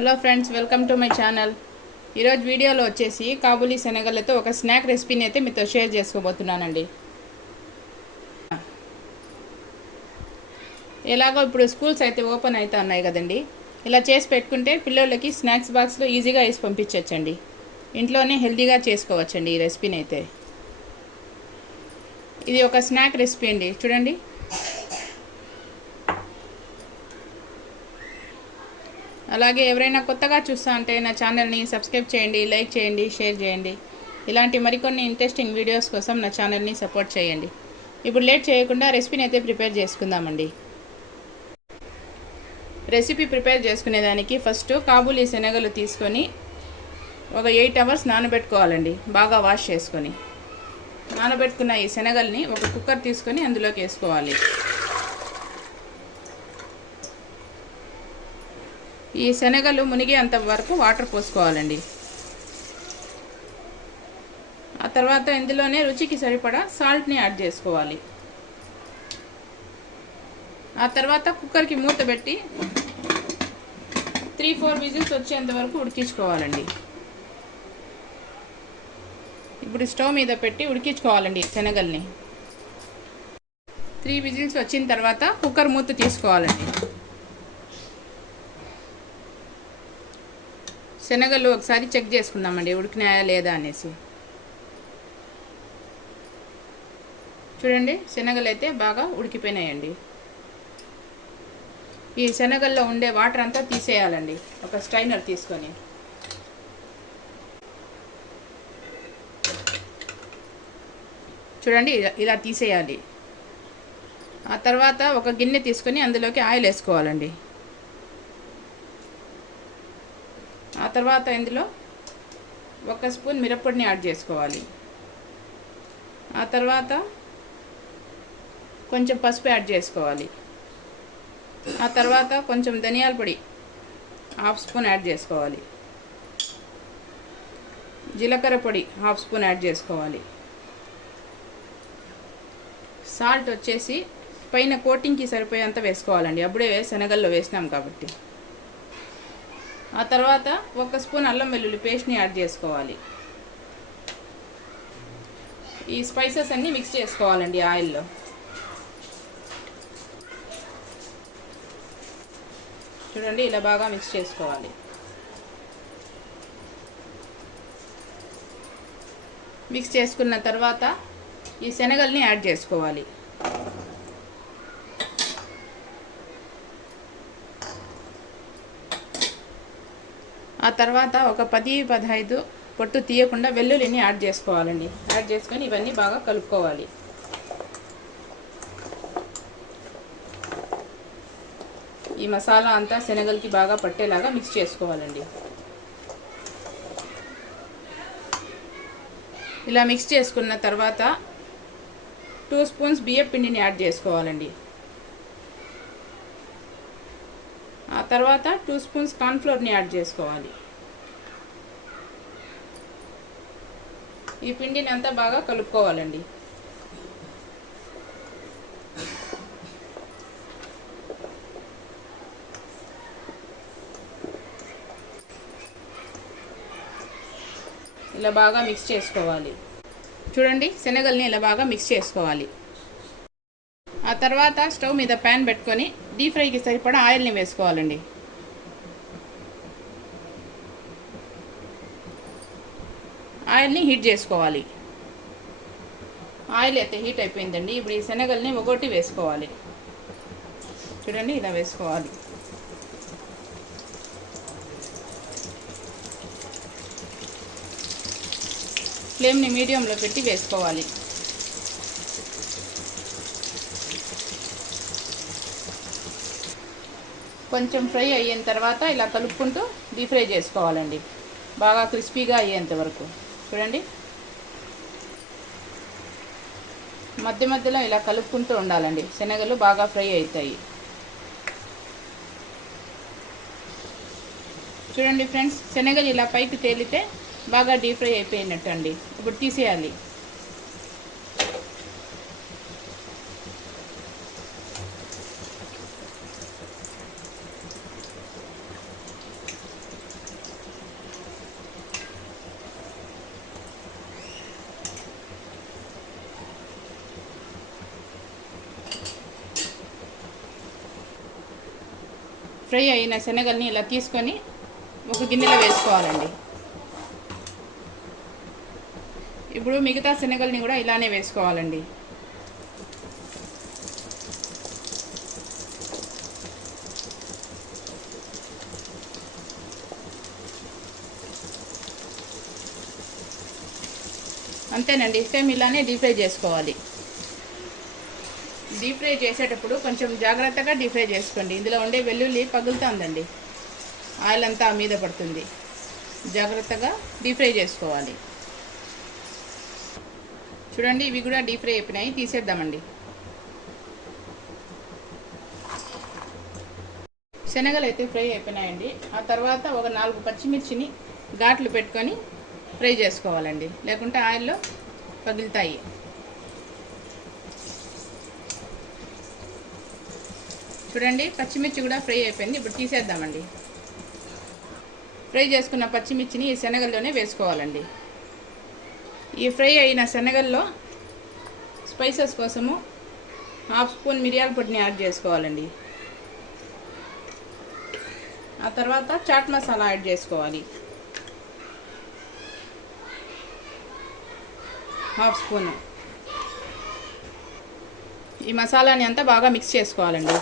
Hello friends welcome to my channel. ఈరోజు వీడియోలో వచ్చేసి కాబూలీ శనగలతో ఒక స్నాక్ రెసిపీని అయితే మీతో షేర్ చేసుకోబోతున్నానండి. ఎలాగో ఇప్పుడు స్కూల్స్ అయితే ఓపెన్ అవుతా ఉన్నాయి కదండి. ఇలా చేసి పెట్టుకుంటే పిల్లలకి స్నాక్స్ బాక్స్లో ఈజీగా వేసి పంపించవచ్చండి ఇంట్లోనే హెల్తీగా చేసుకోవచ్చండి ఈ రెసిపీని అయితే. ఇది ఒక స్నాక్ రెసిపీ అండి. చూడండి. అలాగే ఎవరైనా కొత్తగా చూస్తా అంటే నా ఛానల్ని సబ్స్క్రైబ్ చేయండి లైక్ చేయండి షేర్ చేయండి. ఇలాంటి మరికొన్ని ఇంట్రెస్టింగ్ వీడియోస్ కోసం నా ఛానల్ని సపోర్ట్ చేయండి. ఇప్పుడు లేట్ చేయకుండా రెసిపీని అయితే ప్రిపేర్ చేసుకుందామండి. రెసిపీ ప్రిపేర్ చేసుకునేదానికి ఫస్ట్ కాబూలీ శనగలు తీసుకొని ఒక ఎయిట్ అవర్స్ నానబెట్టుకోవాలండి బాగా వాష్ చేసుకొని. నానబెట్టుకున్న ఈ శనగల్ని ఒక కుక్కర్ తీసుకొని అందులోకి వేసుకోవాలి. ఈ శనగలు మునిగేంత వరకు వాటర్ పోసుకోవాలండి. ఆ తర్వాత ఇందులోనే రుచికి సరిపడా సాల్ట్ని యాడ్ చేసుకోవాలి. ఆ తర్వాత కుక్కర్కి మూత పెట్టి త్రీ ఫోర్ విజిల్స్ వచ్చేంత వరకు ఉడికించుకోవాలండి. ఇప్పుడు స్టవ్ మీద పెట్టి ఉడికించుకోవాలండి శనగల్ని. త్రీ విజిల్స్ వచ్చిన తర్వాత కుక్కర్ మూత తీసుకోవాలండి. శనగలు ఒకసారి చెక్ చేసుకుందామండి ఉడికినాయా లేదా అనేసి. చూడండి శనగలు అయితే బాగా ఉడికిపోయినాయండి. ఈ శనగల్లో ఉండే వాటర్ అంతా తీసేయాలండి ఒక స్ట్రైనర్ తీసుకొని. చూడండి ఇలా తీసేయాలి. ఆ తర్వాత ఒక గిన్నె తీసుకొని అందులోకి ఆయిల్ వేసుకోవాలండి. ఆ తర్వాత ఇందులో ఒక స్పూన్ మిరప్పొడిని యాడ్ చేసుకోవాలి. ఆ తర్వాత కొంచెం పసుపు యాడ్ చేసుకోవాలి. ఆ తర్వాత కొంచెం ధనియాల పొడి హాఫ్ స్పూన్ యాడ్ చేసుకోవాలి. జీలకర్ర పొడి హాఫ్ స్పూన్ యాడ్ చేసుకోవాలి. సాల్ట్ వచ్చేసి పైన కోటింగ్కి సరిపోయేంత వేసుకోవాలండి. అప్పుడే శనగల్లో వేసినాం కాబట్టి. ఆ తర్వాత ఒక స్పూన్ అల్లం వెల్లుల్లి పేస్ట్ని యాడ్ చేసుకోవాలి. ఈ స్పైసెస్ అన్నీ మిక్స్ చేసుకోవాలండి ఆయిల్లో. చూడండి ఇలా బాగా మిక్స్ చేసుకోవాలి. మిక్స్ చేసుకున్న తర్వాత ఈ శనగల్ని యాడ్ చేసుకోవాలి. తర్వాత ఒక పది పదహైదు పొట్టు తీయకుండా వెల్లుల్లిని యాడ్ చేసుకోవాలండి. యాడ్ చేసుకొని ఇవన్నీ బాగా కలుపుకోవాలి. ఈ మసాలా అంతా శనగలకి బాగా పట్టేలాగా మిక్స్ చేసుకోవాలండి. ఇలా మిక్స్ చేసుకున్న తర్వాత టూ స్పూన్స్ బియ్యం పిండిని యాడ్ చేసుకోవాలండి. ఆ తర్వాత టూ స్పూన్స్ కార్న్ఫ్లోర్ని యాడ్ చేసుకోవాలి. ఈ పిండిని అంతా బాగా కలుపుకోవాలండి. ఇలా బాగా మిక్స్ చేసుకోవాలి. చూడండి శనగల్ని ఇలా బాగా మిక్స్ చేసుకోవాలి. ఆ తర్వాత స్టవ్ మీద ప్యాన్ పెట్టుకొని డీప్ ఫ్రైకి సరిపడా ఆయిల్ని వేసుకోవాలండి. ఆయిల్ని హీట్ చేసుకోవాలి. ఆయిల్ అయితే హీట్ అయిపోయిందండి. ఇప్పుడు ఈ శనగల్ని ఒకటి వేసుకోవాలి. చూడండి ఇలా వేసుకోవాలి. ఫ్లేమ్ని మీడియంలో పెట్టి వేసుకోవాలి. కొంచెం ఫ్రై అయిన తర్వాత ఇలా కలుపుకుంటూ డీప్ ఫ్రై చేసుకోవాలండి. బాగా క్రిస్పీగా అయ్యేంత వరకు. చూడండి. మధ్య మధ్యలో ఇలా కలుపుకుంటూ ఉండాలండి. శనగలు బాగా ఫ్రై అవుతాయి. చూడండి ఫ్రెండ్స్ శనగలు ఇలా పైకి తేలితే బాగా డీప్ ఫ్రై అయిపోయినట్టు అండి ఇప్పుడు తీసేయాలి. ఫ్రై అయిన శనగల్ని ఇలా తీసుకొని ఒక గిన్నెలో వేసుకోవాలండి. ఇప్పుడు మిగతా శనగల్ని కూడా ఇలానే వేసుకోవాలండి. అంతేనండి సేమ్ ఇలానే డీప్ ఫ్రై చేసుకోవాలి. డీప్ ఫ్రై చేసేటప్పుడు కొంచెం జాగ్రత్తగా డీప్ ఫ్రై చేసుకోండి. ఇందులో ఉండే వెల్లుల్లి పగులుతుందండి. ఆయిల్ అంతా మీద పడుతుంది. జాగ్రత్తగా డీప్ ఫ్రై చేసుకోవాలి. చూడండి ఇవి కూడా డీప్ ఫ్రై అయిపోయినాయి. తీసేద్దామండి. శనగలు అయితే ఫ్రై అయిపోయినాయండి. ఆ తర్వాత ఒక నాలుగు పచ్చిమిర్చిని ఘాట్లు పెట్టుకొని ఫ్రై చేసుకోవాలండి. లేకుంటే ఆయిల్లో పగులుతాయి. చూడండి పచ్చిమిర్చి కూడా ఫ్రై అయిపోయింది. ఇప్పుడు తీసేద్దామండి. ఫ్రై చేసుకున్న పచ్చిమిర్చిని ఈ శనగల్లోనే వేసుకోవాలండి. ఈ ఫ్రై అయిన శనగల్లో స్పైసెస్ కోసము హాఫ్ స్పూన్ మిరియాల పొడిని యాడ్ చేసుకోవాలండి. ఆ తర్వాత చాట్ మసాలా యాడ్ చేసుకోవాలి. Half spoon. ఈ మసాలాని అంతా బాగా మిక్స్ చేసుకోవాలండి.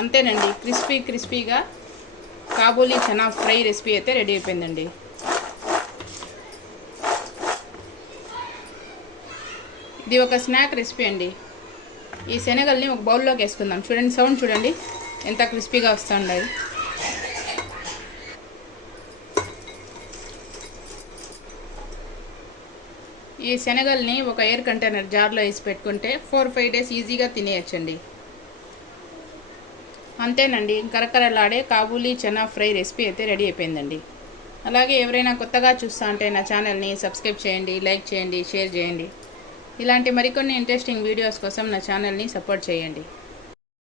అంతేనండి. క్రిస్పీ క్రిస్పీగా కాబూలీ చనా ఫ్రై రెసిపీ అయితే రెడీ అయిపోయిందండి. ఇది ఒక స్నాక్ రెసిపీ అండి. ఈ శనగల్ని ఒక బౌల్లోకి వేసుకుందాం. చూడండి సౌండ్ చూడండి. ఎంత క్రిస్పీగా వస్తుంది ఈ శనగల్ని ఒక ఎయిర్ కంటైనర్ జార్లో వేసి పెట్టుకుంటే ఫోర్ ఫైవ్ డేస్ ఈజీగా తినేయచ్చండి. అంతేనండి. కరకరలాడే కాబూలీ చనా ఫ్రై రెసిపీ అయితే రెడీ అయిపోయిందండి. అలాగే ఎవరైనా కొత్తగా చూస్తా అంటే నా ఛానల్ని సబ్స్క్రైబ్ చేయండి లైక్ చేయండి షేర్ చేయండి. ఇలాంటి మరికొన్ని ఇంట్రెస్టింగ్ వీడియోస్ కోసం నా ఛానల్ని సపోర్ట్ చేయండి.